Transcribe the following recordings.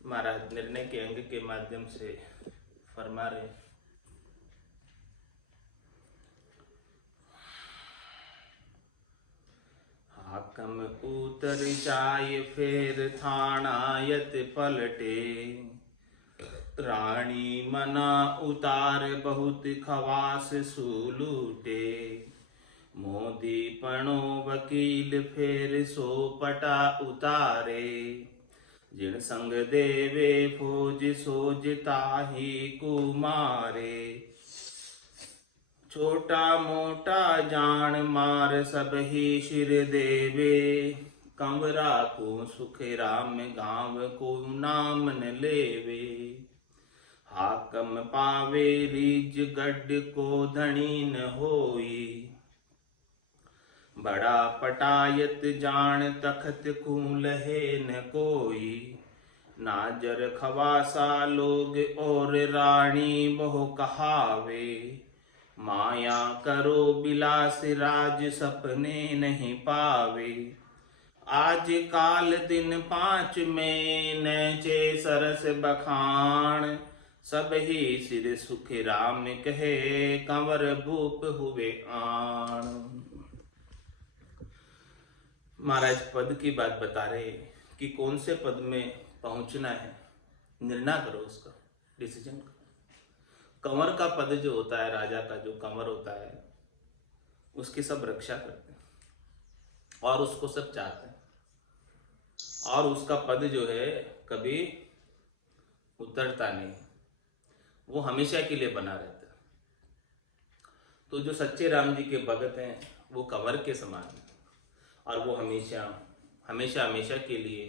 महाराज निर्णय के अंग के माध्यम से फरमा रहे, हाकम उतर जाय फेर थानायत पलटे, रानी मना उतार बहुत खवास सुलूटे, मोदी पणो वकील फेर सो पटा उतारे, जिन संग देवे फौज सोज ताही कुमारे, छोटा मोटा जान मार सब ही शिर देवे, कंवरा को सुख राम गाँव को नाम न लेवे, हाकम पावे रीज गढ़ को धनी न होई, बड़ा पटायत जान तखत को लहे न कोई, नाजर खवासा लोग और रानी बहु कहावे, माया करो बिलास राज सपने नहीं पावे, आज काल दिन 5 में नैचे सरस बखान, सब ही सिर सुख राम कहे कंवर भूप हुए आन। महाराज पद की बात बता रहे कि कौन से पद में पहुंचना है, निर्णय करो, उसका डिसीजन करो। कंवर का पद जो होता है, राजा का जो कंवर होता है, उसकी सब रक्षा करते हैं और उसको सब चाहते हैं, और उसका पद जो है कभी उतरता नहीं, वो हमेशा के लिए बना रहता है। तो जो सच्चे राम जी के भगत हैं वो कंवर के समान हैं, और वो हमेशा हमेशा हमेशा के लिए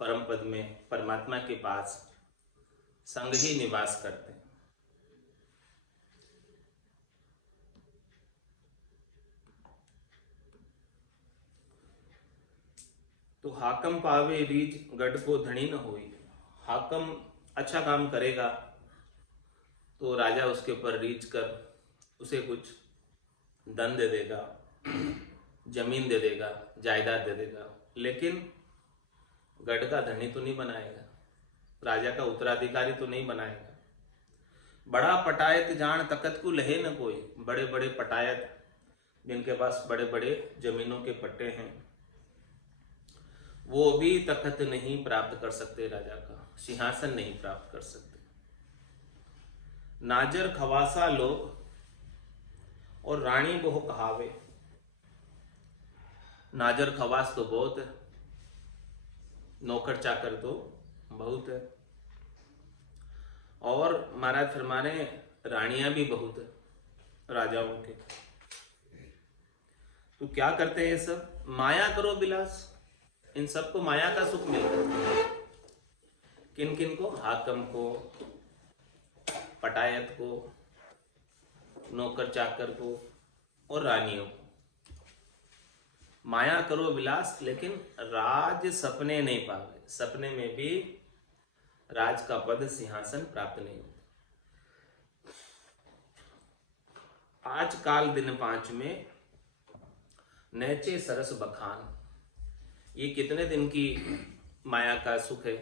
परम पद में परमात्मा के पास संग ही निवास करते हैं। तो हाकम पावे रीज गढ़ को धनी न होई, हाकम अच्छा काम करेगा तो राजा उसके ऊपर रीझ कर उसे कुछ धन दे देगा, जमीन दे देगा, जायदाद दे देगा, लेकिन गढ़ का धनी तो नहीं बनाएगा, राजा का उत्तराधिकारी तो नहीं बनाएगा। बड़ा पटायत जान तकत को लहे न कोई, बड़े बड़े पटायत जिनके पास बड़े बड़े जमीनों के पट्टे हैं, वो भी तखत नहीं प्राप्त कर सकते, राजा का सिंहासन नहीं प्राप्त कर सकते। नाजर खवासा लोग और रानी बहु कहावे, नाजर खवास तो बहुत है, नौकर चाकर तो बहुत है, और महाराज फरमाने रानियां भी बहुत है राजाओं के। तो क्या करते हैं ये सब, माया करो बिलास, इन सबको माया का सुख मिलता है। किन किन को, हाकम को, पटायत को, नौकर चाकर को और रानियों को। माया करो विलास, लेकिन राज सपने नहीं पावे, सपने में भी राज का पद सिंहासन प्राप्त नहीं होता। आज काल दिन 5 में नैचे सरस बखान, ये कितने दिन की माया का सुख है,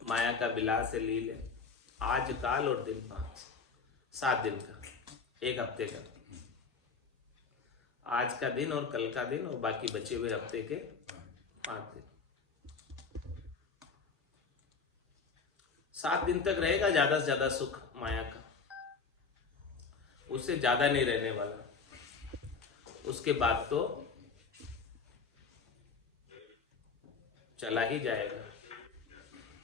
माया का विलास है, लील है। आज काल और दिन 5, 7 दिन का, एक हफ्ते का, आज का दिन और कल का दिन और बाकी बचे हुए हफ्ते के 5 दिन, 7 दिन तक रहेगा ज्यादा से ज्यादा सुख माया का, उससे ज्यादा नहीं रहने वाला। उसके बाद तो चला ही जाएगा,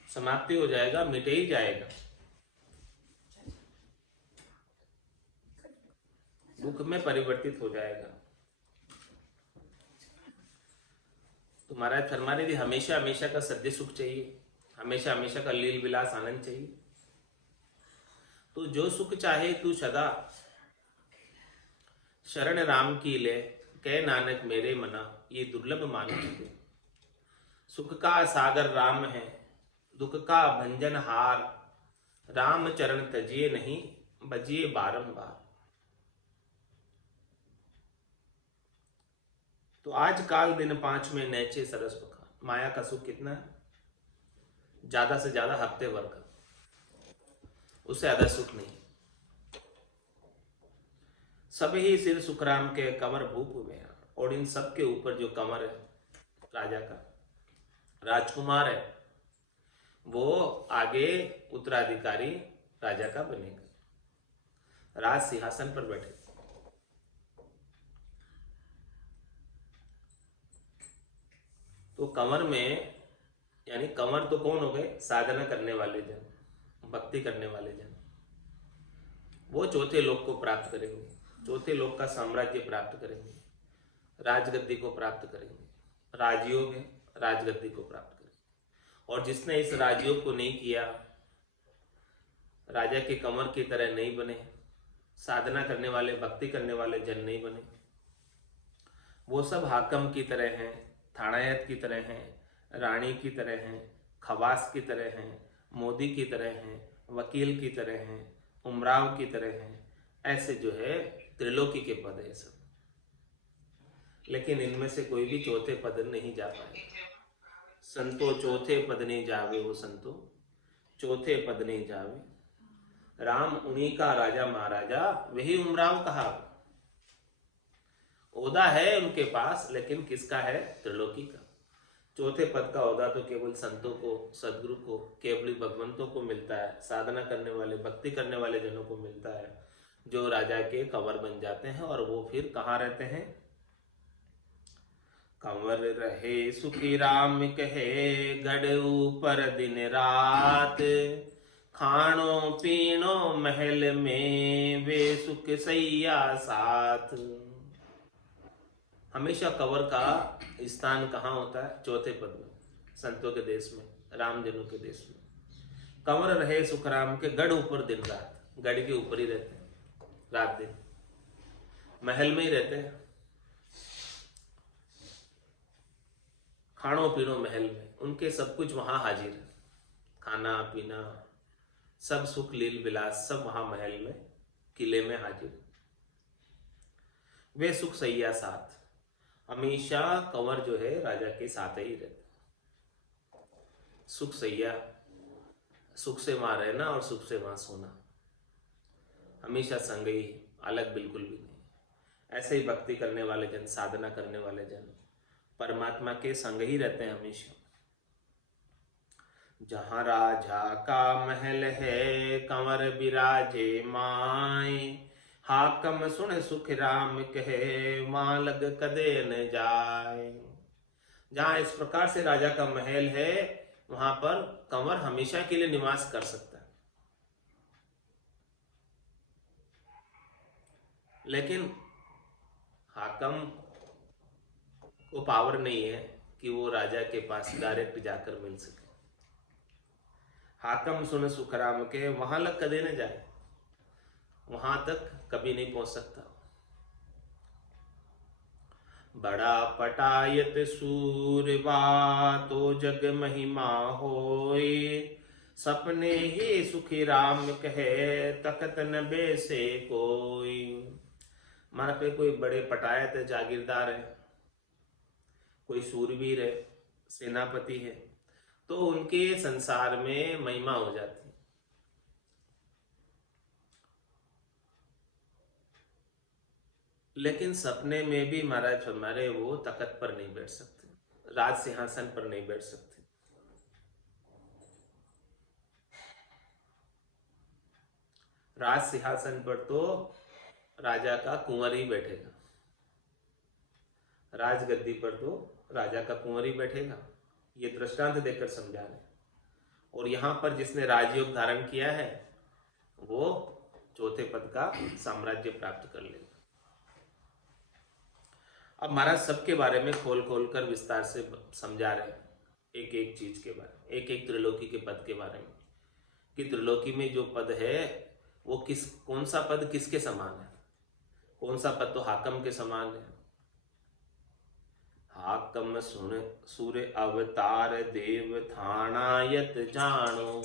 समाप्ति हो जाएगा, मिटे ही जाएगा, दुख में परिवर्तित हो जाएगा। तो महाराज फरमा रहे थे हमेशा हमेशा का सद्य सुख चाहिए, हमेशा हमेशा का लील विलास आनंद चाहिए। तो जो सुख चाहे तू सदा, शरण राम की ले, कह नानक मेरे मना, ये दुर्लभ मानुष। सुख का सागर राम है, दुख का भंजन हार, राम चरण तजिए नहीं, बजिए बारंबार। तो आज काल दिन 5 में नैचे सरस बखान, माया का सुख कितना है, ज्यादा से ज्यादा हफ्ते भर का, उससे ज्यादा सुख नहीं। सभी सिर सुखराम के कंवर भूप हुए हैं, और इन सब के ऊपर जो कंवर है राजा का, राजकुमार है, वो आगे उत्तराधिकारी राजा का बनेगा, राज सिंहासन पर बैठे। तो कंवर में, यानी कंवर तो कौन हो गए? साधना करने वाले जन, भक्ति करने वाले जन, वो चौथे लोक को प्राप्त करेंगे, चौथे लोक का साम्राज्य प्राप्त करेंगे, राजगद्दी को प्राप्त करेंगे, राजयोग है, राजगद्दी को प्राप्त करेंगे। और जिसने इस राजयोग को नहीं किया, राजा के कंवर की तरह नहीं बने, साधना करने वाले, भक्ति करने वाले जन नहीं बने, वो सब हाकम की तरह हैं, थानायत की तरह हैं, रानी की तरह हैं, खवास की तरह हैं, मोदी की तरह हैं, वकील की तरह हैं, उमराव की तरह हैं, ऐसे जो है त्रिलोकी के पद है सब। लेकिन इनमें से कोई भी चौथे पद नहीं जा पाए। संतो चौथे पद नहीं जावे, वो संतो चौथे पद नहीं जावे, राम उन्हीं का राजा महाराजा, वही उमराव कहा। ओदा है उनके पास, लेकिन किसका है? त्रिलोकी का। चौथे पद का ओदा तो केवल संतों को, सदगुरु को, केवल भगवंतों को मिलता है, साधना करने वाले, भक्ति करने वाले जनों को मिलता है, जो राजा के कंवर बन जाते हैं। और वो फिर कहाँ रहते हैं? कंवर रहे सुखी राम कहे, गढ़ ऊपर दिन रात, खानो पीनो महल में, वे सुख सैया साथ। हमेशा कंवर का स्थान कहाँ होता है? चौथे पद में, संतों के देश में, रामजनों के देश में। कंवर रहे सुखराम के, गढ़ ऊपर दिन रात, गढ़ के ऊपर ही रहते हैं, रात दिन महल में ही रहते हैं, खानो पीनो महल में, उनके सब कुछ वहां हाजिर है, खाना पीना सब सुख लील विलास सब वहां महल में, किले में हाजिर। वे सुख सैया साथ, हमेशा कंवर जो है राजा के साथ ही रहते। सुख सैया, सुख से वहां रहना और सुख से वहां सोना, हमेशा संग ही, अलग बिल्कुल भी नहीं। ऐसे ही भक्ति करने वाले जन, साधना करने वाले जन परमात्मा के संग ही रहते हैं हमेशा। जहां राजा का महल है, कंवर बिराजे माए, हाकम सुन सुख राम कहे, वहां लग कदे न जाए। जहां इस प्रकार से राजा का महल है, वहां पर कंवर हमेशा के लिए निवास कर सकता है। लेकिन हाकम को पावर नहीं है कि वो राजा के पास डायरेक्ट जाकर मिल सके। हाकम सुन सुखराम के, वहां लग कदे न जाए, वहां तक कभी नहीं पहुंच सकता। बड़ा पटायत सूरबा, तो जग महिमा होए, सपने ही सुखी राम कहे, तखत न बेसे कोई। हमारा पे कोई बड़े पटायत है, जागीरदार है, कोई सूरवीर है, सेनापति है, तो उनके संसार में महिमा हो जाती है। लेकिन सपने में भी महाराज हमारे वो तख्त पर नहीं बैठ सकते, राज सिंहासन पर नहीं बैठ सकते। राज सिंहासन पर तो राजा का कुंवर ही बैठेगा, राजगद्दी पर तो राजा का कुंवर ही बैठेगा। ये दृष्टांत देकर समझा रहे। और यहां पर जिसने राजयोग धारण किया है, वो चौथे पद का साम्राज्य प्राप्त कर लेगा। अब महाराज सबके बारे में खोल खोल कर विस्तार से समझा रहे हैं, एक एक चीज के बारे में, एक एक त्रिलोकी के पद के बारे में, कि त्रिलोकी में जो पद है वो कौन सा पद किसके समान है। कौन सा पद? तो हाकम के समान है। हाकम सुन सुर अवतार, देव थानायत जानो,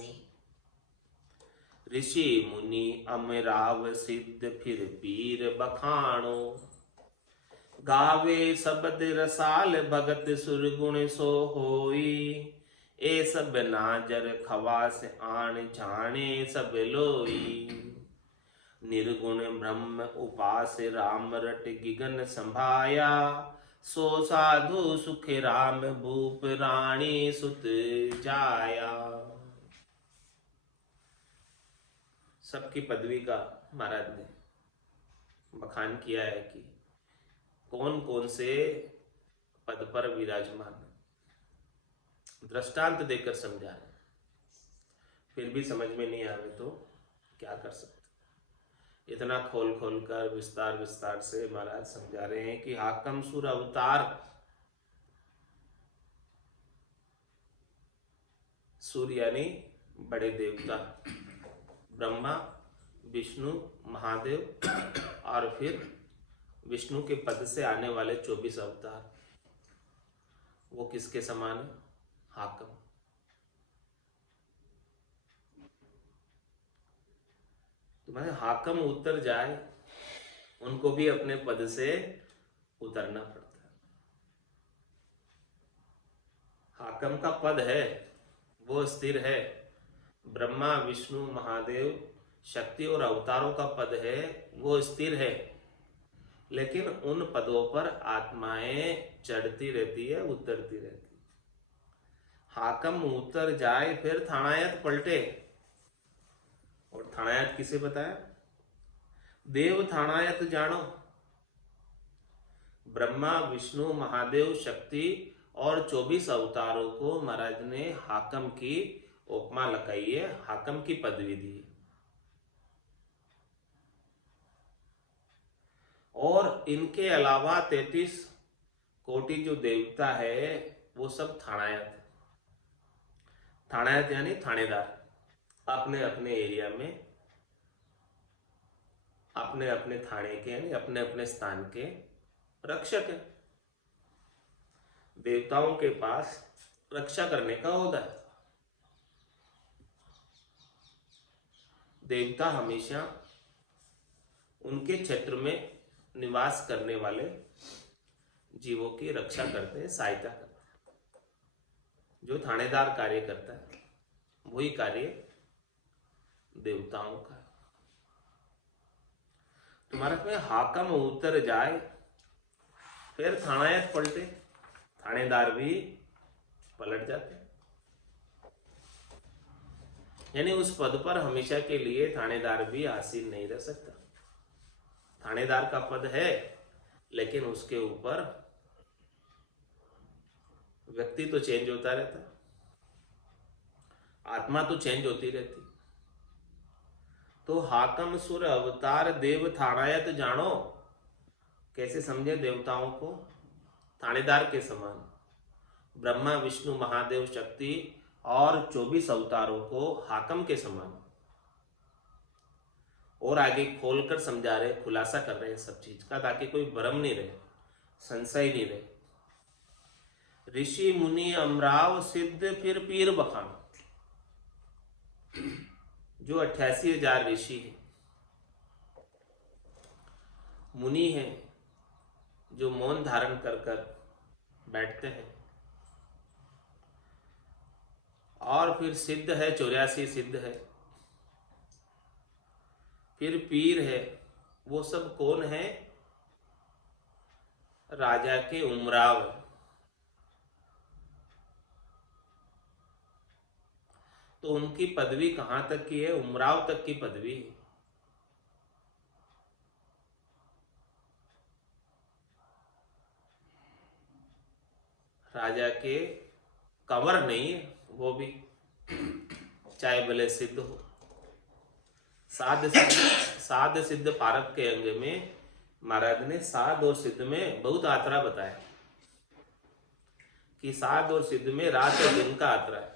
ऋषि मुनि अमराव सिद्ध, फिर पीर बखानो, गावे शब्द रसाल, भगत सुरगुण सो होई, ए सब नाजर खवास आन जाने सब लोई। निर्गुण ब्रह्म उपास राम रट गिगन संभाया। सो साधु सुख राम भूप रानी सुत जाया। सबकी पदवी का महाराज ने बखान किया है कि कौन कौन से पद पर विराजमान है, दृष्टांत देकर समझा रहे। फिर भी समझ में नहीं आवे तो क्या कर सकते। इतना खोल खोल कर विस्तार विस्तार से महाराज समझा रहे हैं कि हाकम सुर अवतार, सूर्य यानी बड़े देवता, ब्रह्मा विष्णु महादेव और फिर विष्णु के पद से आने वाले 24 अवतार, वो किसके समान है? हाकम। तुम्हारे हाकम उतर जाए, उनको भी अपने पद से उतरना पड़ता है। हाकम का पद है, वो स्थिर है। ब्रह्मा विष्णु महादेव शक्ति और अवतारों का पद है, वो स्थिर है। लेकिन उन पदों पर आत्माएं चढ़ती रहती है, उतरती रहती है। हाकम उतर जाए फिर थानायत पलटे। और थानायत किसे बताया? देव थानायत जानो। ब्रह्मा विष्णु महादेव शक्ति और 24 अवतारों को महाराज ने हाकम की उपमा लगाई है, हाकम की पदवी दी। और इनके अलावा 33 कोटि जो देवता है वो सब थानायत है। थानायत यानी थानेदार, अपने अपने एरिया में अपने अपने थाने के यानी अपने अपने स्थान के रक्षक है। देवताओं के पास रक्षा करने का होता है। देवता हमेशा उनके क्षेत्र में निवास करने वाले जीवों की रक्षा करते हैं, सहायता करते हैं। जो थानेदार कार्य करता है वही कार्य देवताओं का है। तुम्हारे में हाकम उतर जाए फिर थानायत पलटे, थानेदार भी पलट जाते हैं। यानी उस पद पर हमेशा के लिए थानेदार भी आसीन नहीं रह सकता। थानेदार का पद है, लेकिन उसके ऊपर व्यक्ति तो चेंज होता रहता है, आत्मा तो चेंज होती रहती। तो हाकम सुर अवतार देव थानायत जानो, कैसे समझे देवताओं को? थानेदार के समान। ब्रह्मा विष्णु महादेव शक्ति और 24 अवतारों को हाकम के समान। और आगे खोलकर समझा रहे, खुलासा कर रहे हैं सब चीज का, ताकि कोई भ्रम नहीं रहे, संशय नहीं रहे। ऋषि मुनि अमराव सिद्ध फिर पीर बखान। जो 88,000 ऋषि हैं, मुनि हैं, जो मौन धारण कर कर बैठते हैं, और फिर सिद्ध है 84 सिद्ध है, फिर पीर है। वो सब कौन है? राजा के उमराव। तो उनकी पदवी कहां तक की है? उमराव तक की पदवी है। राजा के कंवर नहीं है वो भी, चाहे भले सिद्ध हो। साध सिद्ध पारक के अंग में महाराज ने साध और सिद्ध में बहुत आतरा बताया कि साध और सिद्ध में रात और दिन का आतरा है।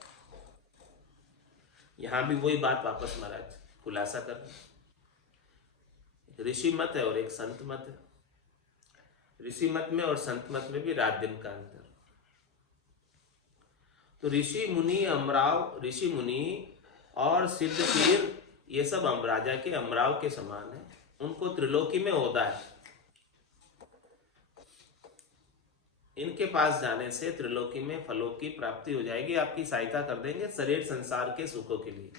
यहां भी वही बात वापस महाराज खुलासा कर रहे। ऋषि मत है और एक संत मत है। ऋषि मत में और संत मत में भी रात दिन का अंतर। तो ऋषि मुनि अमराव, ऋषि मुनि और सिद्ध पीर, ये सब राजा के अमराव के समान है। उनको त्रिलोकी में ओहदा है। इनके पास जाने से त्रिलोकी में फलों की प्राप्ति हो जाएगी, आपकी सहायता कर देंगे शरीर संसार के सुखों के लिए,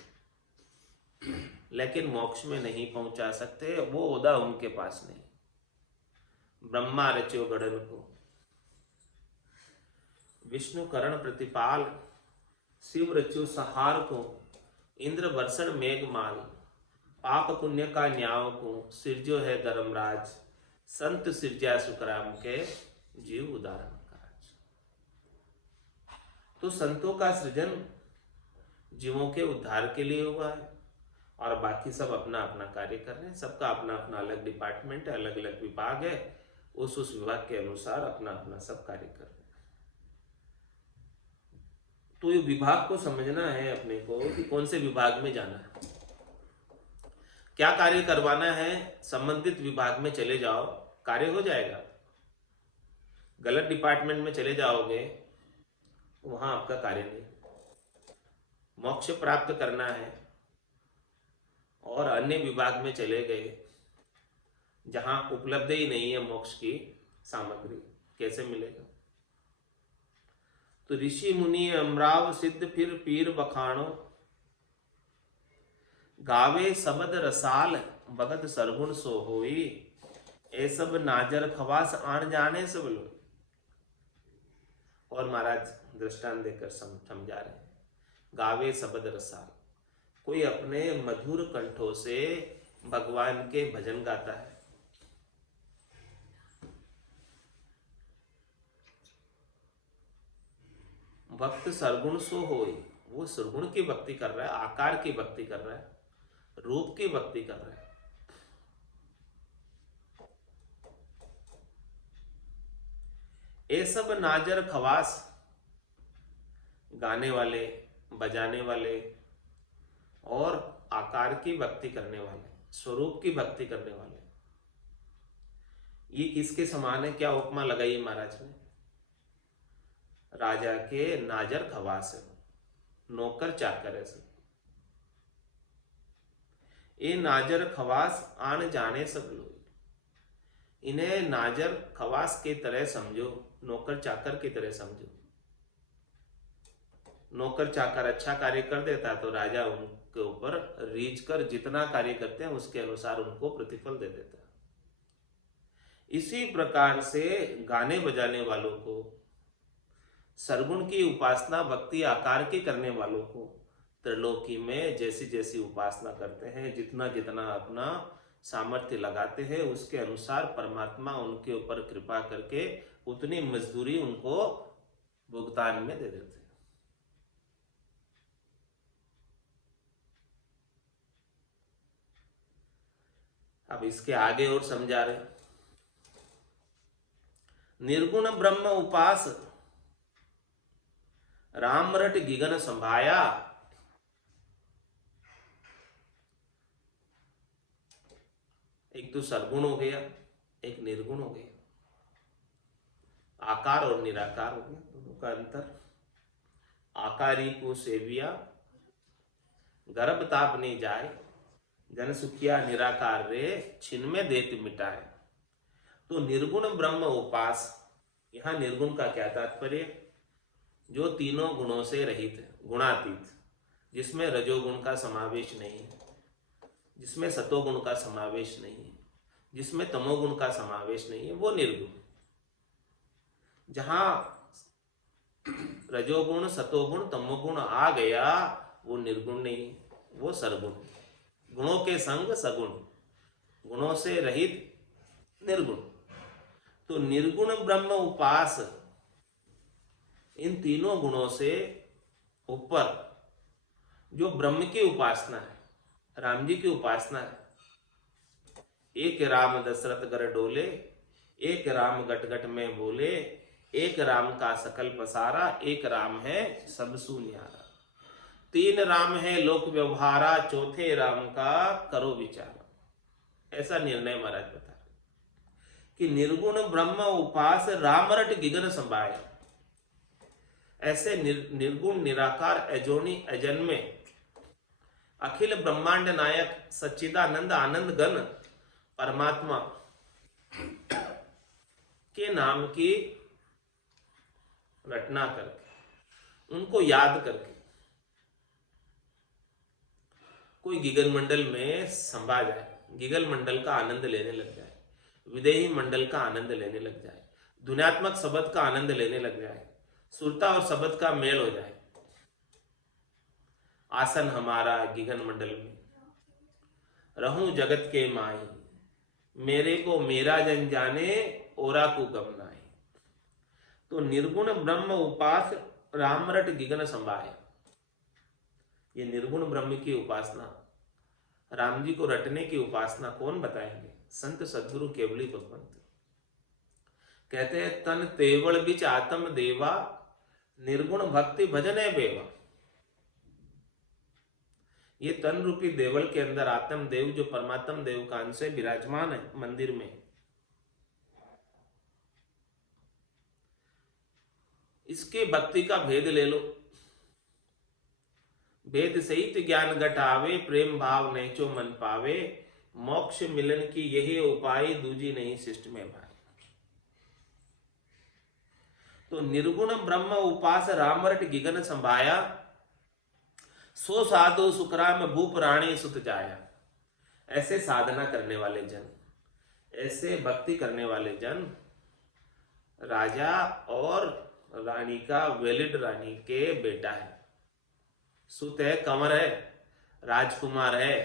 लेकिन मोक्ष में नहीं पहुंचा सकते, वो ओदा उनके पास नहीं। ब्रह्मा रच्यो गढ़न को, विष्णु करण प्रतिपाल, शिव रच्यो संहार को, इंद्र वर्षण मेघमाल, पाप पुण्य का न्याव को, सिरजो है धर्मराज, संत सिरजा सुखराम के, जीव उदाहरण काज। तो संतों का सृजन जीवों के उद्धार के लिए हुआ है, और बाकी सब अपना अपना कार्य कर रहे हैं। सबका अपना अपना अलग डिपार्टमेंट है, अलग अलग विभाग है, उस विभाग के अनुसार अपना अपना सब कार्य कर रहे हैं। तो ये विभाग को समझना है अपने को कि कौन से विभाग में जाना है, क्या कार्य करवाना है। संबंधित विभाग में चले जाओ, कार्य हो जाएगा। गलत डिपार्टमेंट में चले जाओगे, वहां आपका कार्य नहीं। मोक्ष प्राप्त करना है और अन्य विभाग में चले गए जहां उपलब्ध ही नहीं है मोक्ष की सामग्री, कैसे मिलेगा। तो ऋषि मुनि अमराव सिद्ध फिर पीर बखाणो, गावे शब्द रसाल भगत सरगुण सो होई, ए सब नाजर खवास आन जाने सब लोग। और महाराज दृष्टांत देकर समझा रहे हैं, गावे शब्द रसाल, कोई अपने मधुर कंठों से भगवान के भजन गाता है, भक्त सरगुण सो होई, वो सरगुण की भक्ति कर रहा है, आकार की भक्ति कर रहा है, रूप की भक्ति कर रहा है। ये सब नाजर खवास, गाने वाले, बजाने वाले और आकार की भक्ति करने वाले, स्वरूप की भक्ति करने वाले, ये किसके समान है? क्या उपमा लगाई महाराज ने? राजा के नाजर खवास है, नौकर चाकर है सब। ये नाजर खवास आन जाने सब लोग, इन्हें नाजर खवास की तरह समझो, नौकर चाकर की तरह समझो। नौकर चाकर अच्छा कार्य कर देता तो राजा उनके ऊपर रीझ कर जितना कार्य करते हैं उसके अनुसार उनको प्रतिफल दे देता। इसी प्रकार से गाने बजाने वालों को, सरगुण की उपासना भक्ति आकार की करने वालों को त्रिलोकी में जैसी जैसी उपासना करते हैं, जितना जितना अपना सामर्थ्य लगाते हैं, उसके अनुसार परमात्मा उनके ऊपर कृपा करके उतनी मजदूरी उनको भुगतान में दे देते हैं। अब इसके आगे और समझा रहे, निर्गुण ब्रह्म उपास रामरट गिगन संभाया, एक तो सरगुण हो गया, एक निर्गुण हो गया, आकार और निराकार हो गया, दोनों का अंतर। आकारी को सेविया गर्भ ताप नहीं जाए, जन सुखिया निराकार रे छिन में देत मिटाए। तो निर्गुण ब्रह्म उपास, यहां निर्गुण का क्या तात्पर्य? जो तीनों गुणों से रहित है, गुणातीत, जिसमें रजोगुण का समावेश नहीं है, जिसमें सतोगुण का समावेश नहीं है, जिसमें तमोगुण का समावेश नहीं है, वो निर्गुण। जहां रजोगुण सतोगुण तमोगुण आ गया वो निर्गुण नहीं, वो सरगुण। गुणों के संग सगुण, गुणों से रहित निर्गुण। तो निर्गुण ब्रह्म उपास, इन तीनों गुणों से ऊपर जो ब्रह्म की उपासना है, राम जी की उपासना है। एक राम दशरथ घर डोले, एक राम गट गट में बोले, एक राम का सकल पसारा, एक राम है सब सुनियारा। तीन राम है लोक व्यवहारा, चौथे राम का करो विचार। ऐसा निर्णय महाराज बता कि निर्गुण ब्रह्म उपास रामरट गिगन संभाए। ऐसे निर्गुण निराकार अजोनी अजन्मे अखिल ब्रह्मांड नायक सच्चिदानंद आनंद गण परमात्मा के नाम की रटना करके, उनको याद करके कोई गीगल मंडल में समा जाए, गीगल मंडल का आनंद लेने लग जाए, विदेही मंडल का आनंद लेने लग जाए, दुनियात्मक शब्द का आनंद लेने लग जाए, सुरता और शब्द का मेल हो जाए। आसन हमारा गीगन मंडल में, रहूं जगत के माई, मेरे को मेरा जन जाने, ओरा को गम नाई। तो निर्गुण ब्रह्म उपास रामरट गिगन संभाए। ये निर्गुण ब्रह्म की उपासना, राम जी को रटने की उपासना कौन बताएंगे? संत सदगुरु केवली भगवंत। कहते हैं तन तेवड़ बिच आत्म देवा, निर्गुण भक्ति भजने बेवा। ये तन रूपी देवल के अंदर आत्म देव जो परमात्म देव का अंश है विराजमान है मंदिर में। इसके भक्ति का भेद ले लो। भेद सहित ज्ञान घटावे, प्रेम भाव नैचो मन पावे, मोक्ष मिलन की यही उपाय, दूजी नहीं शिष्ट में भाई। तो निर्गुण ब्रह्म उपास रामरट गिगन संभाया, सो साधु सुखराम भूप राणी सुत जाया। ऐसे साधना करने वाले जन, ऐसे भक्ति करने वाले जन राजा और रानी का, वैलिड रानी के बेटा है, सुत है, कंवर है, राजकुमार है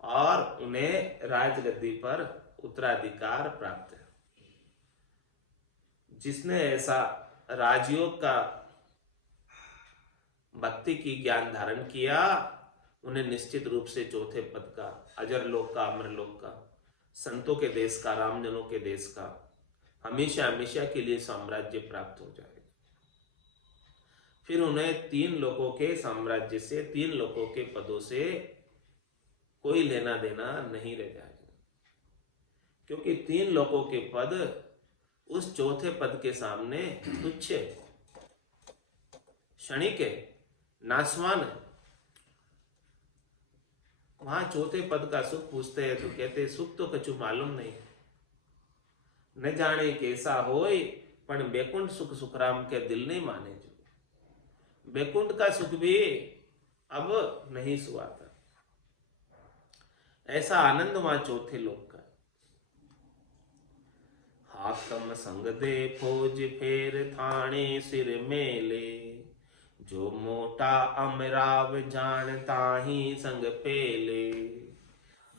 और उन्हें राजगद्दी पर उत्तराधिकार प्राप्त है। जिसने ऐसा राजयोग का भक्ति की ज्ञान धारण किया, उन्हें निश्चित रूप से चौथे पद का, अजर लोक का, अमर लोक का, संतों के देश का, रामजनों के देश का हमेशा हमेशा के लिए साम्राज्य प्राप्त हो जाएगा। फिर उन्हें तीन लोगों के साम्राज्य से, तीन लोगों के पदों से कोई लेना देना नहीं रह जाएगा, क्योंकि तीन लोगों के पद उस चौथे पद के सामने तुच्छ, क्षणिक है, नाशवान है। वहां चौथे पद का सुख पूछते हैं तो कहते सुख तो कछु मालूम नहीं, न जाने कैसा होय, पण बैकुंठ सुख सुखराम के दिल नहीं माने जो। बैकुंठ का सुख भी अब नहीं सुहाता, ऐसा आनंद वहां चौथे लोक का। हाकम संग दे फौज फेर थाने सिर मेले, जो मोटा अमराव जान ताही संग पेले,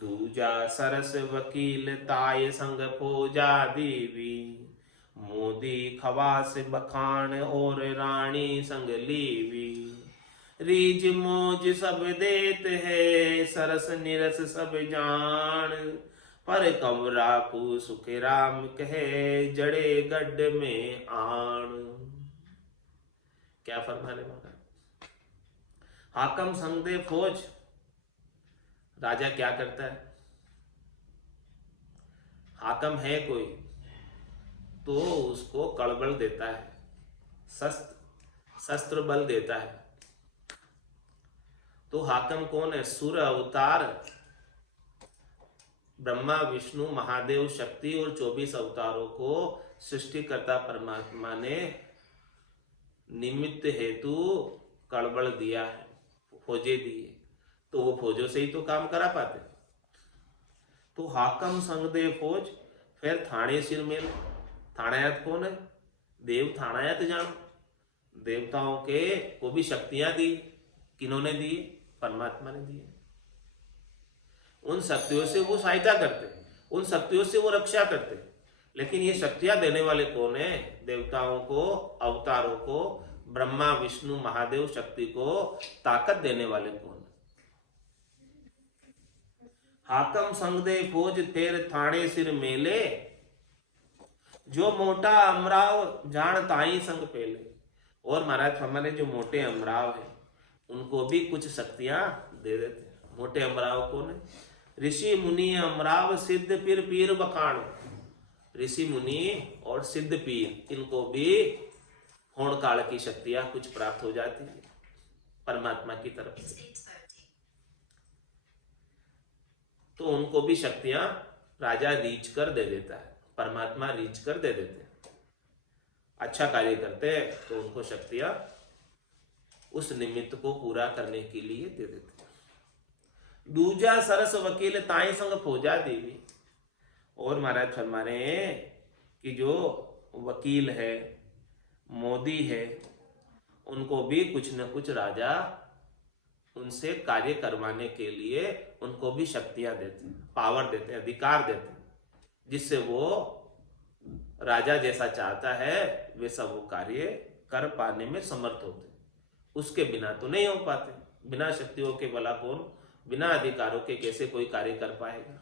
दूजा सरस वकील ताय संग फौजा देवी, मोदी खवास बखान और रानी संग लीवी, रीज मोज सब देत है, सरस निरस सब जान, पर कमरा को सुख राम कहे, जड़े गड्ढ में आन। क्या फरमाने वाला? हाकम संग दे फौज, राजा क्या करता है? हाकम है कोई तो उसको कड़बल देता है, शस्त्र बल देता है। तो हाकम कौन है? सूर्य अवतार ब्रह्मा विष्णु महादेव शक्ति और 24 अवतारों को सृष्टिकर्ता परमात्मा ने निमित्त हेतु कड़बड़ दिया है, फौजे दिए, तो वो फौजों से ही तो काम करा पाते। तो हाकम संग दे फौज, फिर थाने सिर मेल। थानायत कौन है? देव थानायत जान। देवताओं के को भी शक्तियां दी, किन्होंने दी? परमात्मा ने दी। उन शक्तियों से वो सहायता करते, उन शक्तियों से वो रक्षा करते, लेकिन ये शक्तियां देने वाले कौन है? देवताओं को, अवतारों को, ब्रह्मा विष्णु महादेव शक्ति को ताकत देने वाले कौन? हाकम संग दे फौज फेर थाने सिर मेले, जो मोटा अमराव जान ताई संग पेले। और महाराज हमारे जो मोटे अमराव है उनको भी कुछ शक्तियां दे देते हैं। मोटे अमराव कौन है? ऋषि मुनि अमराव सिद्ध पीर पीर बखान। ऋषि मुनि और सिद्ध पीर, इनको भी होण काल की शक्तियां कुछ प्राप्त हो जाती है परमात्मा की तरफ से, तो उनको भी शक्तियां राजा रीच कर दे देता है, परमात्मा रीच कर दे देते हैं। अच्छा कार्य करते हैं तो उनको शक्तियां उस निमित्त को पूरा करने के लिए दे देते हैं। दूजा सरस वकील ताई संग फौजा देवी। और महाराज फरमा रहे हैं कि जो वकील है, मोदी है, उनको भी कुछ न कुछ राजा उनसे कार्य करवाने के लिए उनको भी शक्तियां देते हैं, पावर देते हैं, अधिकार देते हैं, जिससे वो राजा जैसा चाहता है वैसा वो कार्य कर पाने में समर्थ होते हैं। उसके बिना तो नहीं हो पाते। बिना शक्तियों के भला कौन, बिना अधिकारों के कैसे कोई कार्य कर पाएगा।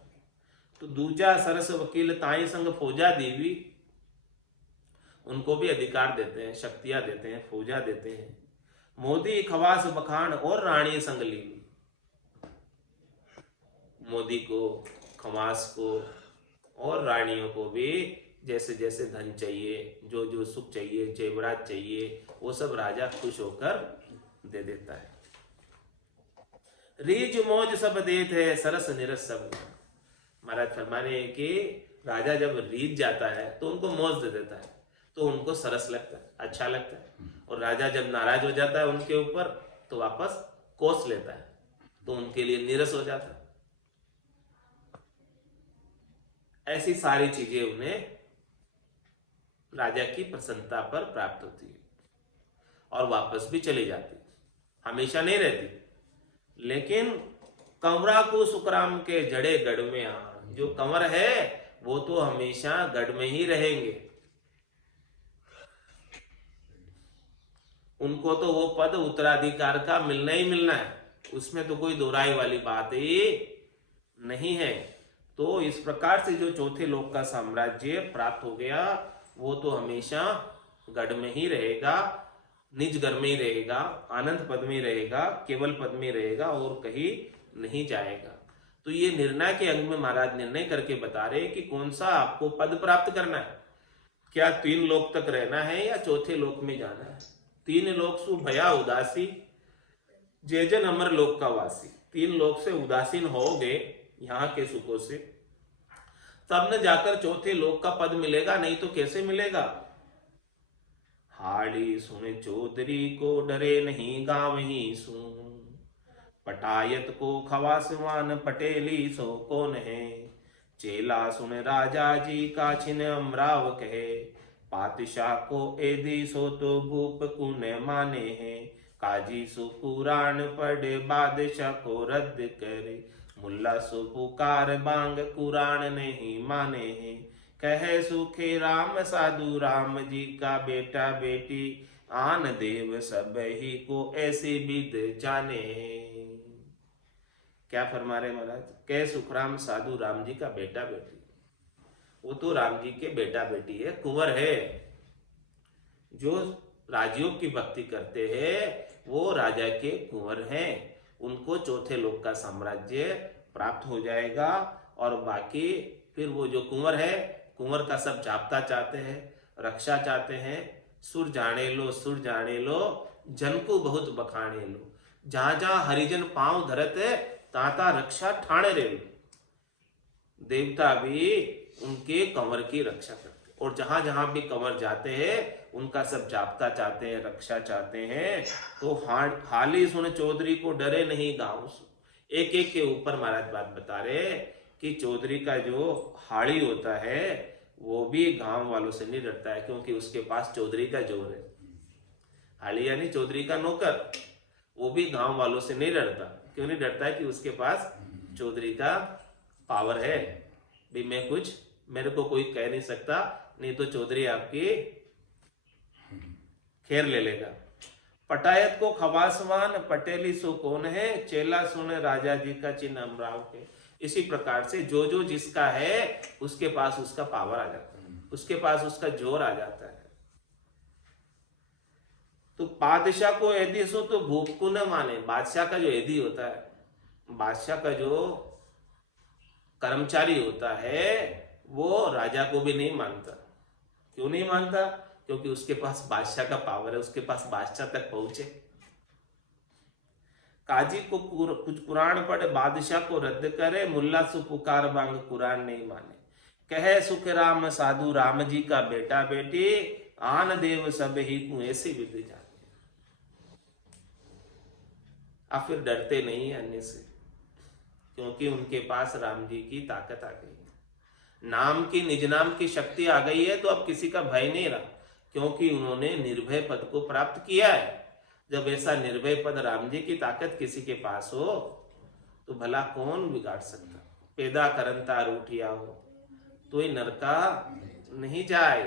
तो दूजा सरस वकील ताई संग फौजा देवी, उनको भी अधिकार देते हैं, शक्तियां देते हैं, फौजा देते हैं। मोदी खवास बखान और रानी संग लीवी। मोदी को, खवास को और रानियों को भी जैसे जैसे धन चाहिए, जो जो सुख चाहिए, जेवरात चाहिए, वो सब राजा खुश होकर दे देता है। रीज मौज सब देते है, सरस निरस सब। महाराज फरमा रहे हैं कि राजा जब रीझ जाता है तो उनको मौज दे देता है, तो उनको सरस लगता है, अच्छा लगता है। और राजा जब नाराज हो जाता है उनके ऊपर तो वापस कोस लेता है, तो उनके लिए नीरस हो जाता है। ऐसी सारी चीजें उन्हें राजा की प्रसन्नता पर प्राप्त होती है और वापस भी चली जाती, हमेशा नहीं रहती। लेकिन कंवरा को सुखराम के जड़े गढ़ में आ। जो कंवर है वो तो हमेशा गढ़ में ही रहेंगे, उनको तो वो पद उत्तराधिकार का मिलना ही मिलना है, उसमें तो कोई दोहराई वाली बात ही नहीं है। तो इस प्रकार से जो चौथे लोक का साम्राज्य प्राप्त हो गया वो तो हमेशा गढ़ में ही रहेगा, निज घर में ही रहेगा, आनंद पद में ही रहेगा, केवल पद में रहेगा और कहीं नहीं जाएगा। तो ये निर्णय के अंग में महाराज निर्णय करके बता रहे कि कौन सा आपको पद प्राप्त करना है, क्या 3 लोक तक रहना है या चौथे लोक में जाना है। 3 लोक सु भया उदासी, जे जन अमर लोक का वासी। 3 लोक से उदासीन होगे यहाँ के सुखों से, तब न जाकर चौथे लोक का पद मिलेगा, नहीं तो कैसे मिलेगा। हाड़ी सुन चौधरी को डरे नहीं गाँव ही सुन, पटायत को खवासवान पटेली सो कौन है। चेला सुन राजा जी का छिन अमराव कहे, पातशाह को एदी सो तो भूप कुन माने हैं। काजी सु पुराण पढ़े बादशाह को रद्द करे, मुल्ला सु पुकार बांग कुरान नहीं माने हैं। कहे सुखे राम साधु राम जी का बेटा बेटी, आन देव सब ही को ऐसी विद जाने। क्या फरमा रहे महाराज, कह सुखराम साधु राम जी का बेटा बेटी, वो तो राम जी के बेटा बेटी है, कुंवर है। जो राजयोग की भक्ति करते हैं वो राजा के कुंवर हैं, उनको चौथे लोक का साम्राज्य प्राप्त हो जाएगा। और बाकी फिर वो जो कुंवर है, कुंवर का सब जाप्ता चाहते हैं, रक्षा चाहते हैं। सुर जाने लो, सुर जाने लो, जन को बहुत बखाने लो। जहां जहां हरिजन पांव धरत है, ताता रक्षा ठाणे रे लो। देवता भी उनके कंवर की रक्षा करते, और जहां जहां भी कंवर जाते हैं उनका सब जाप्ता चाहते हैं, रक्षा चाहते हैं। तो हाली सुन चौधरी को डरे नहीं गाँव। एक एक के ऊपर महाराज बात बता रहे कि चौधरी का जो हाड़ी होता है वो भी गांव वालों से नहीं डरता है, क्योंकि उसके पास चौधरी का जोर है। हाड़ी यानी चौधरी का नौकर, वो भी गांव वालों से नहीं डरता। क्यों नहीं डरता है? कि उसके पास चौधरी का पावर है। भी मैं कुछ, मेरे को कोई कह नहीं सकता, नहीं तो चौधरी आपकी खेर ले लेगा। पटायत को खवासवान पटेली सो कौन है, चेला सुन राजा जी का चिन्ह अमराव के। इसी प्रकार से जो जो जिसका है उसके पास उसका पावर आ जाता है, उसके पास उसका जोर आ जाता है। तो बादशाह को एदी सो तो भूप को न माने। बादशाह का जो एदी होता है, बादशाह का जो कर्मचारी होता है, वो राजा को भी नहीं मानता। क्यों नहीं मानता? क्योंकि उसके पास बादशाह का पावर है, उसके पास बादशाह तक पहुंचे। काजी को कुछ कुरान पढ़े बादशाह को रद्द करे, मुल्ला सु पुकार बांग कुरान नहीं माने। कहे सुख राम साधु राम जी का बेटा बेटी, आन देव सब ही तू ऐसे विद जाने। आप फिर डरते नहीं अन्य से, क्योंकि उनके पास राम जी की ताकत आ गई है, नाम की निज नाम की शक्ति आ गई है, तो अब किसी का भय नहीं रहा, क्योंकि उन्होंने निर्भय पद को प्राप्त किया है। जब ऐसा निर्भय पद राम जी की ताकत किसी के पास हो तो भला कौन बिगाड़ सकता। पैदा करंता रूठिया हो तो नरका नहीं जाए।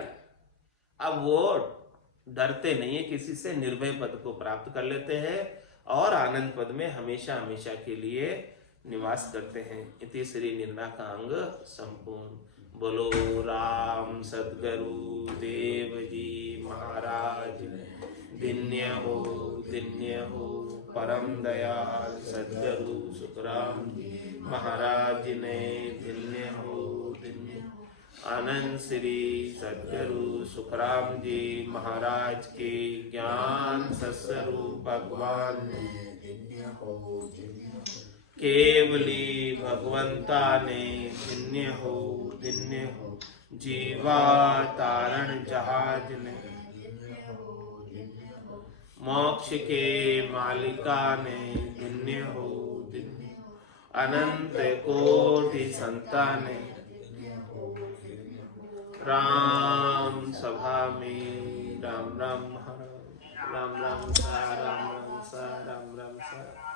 अब वो डरते नहीं है किसी से, निर्भय पद को प्राप्त कर लेते हैं और आनंद पद में हमेशा हमेशा के लिए निवास करते हैं। इति श्री निर्णाकांग संपूर्ण। बोलो राम सद्गुरु देव जी महाराज दिन्य हो परम दयाल सद्गुरु सुखराम जी महाराज ने दिन्य हो आनंद श्री सद्गुरु सुखराम जी महाराज के ज्ञान सत्स्वरूप भगवान केवली भगवंता ने दिन्य हो जीवा तारण जहाज ने मोक्ष के मालिका ने दिन्य हो अनंत कोटि संताने राम सभा में राम राम राम राम सा राम राम सा राम राम सा।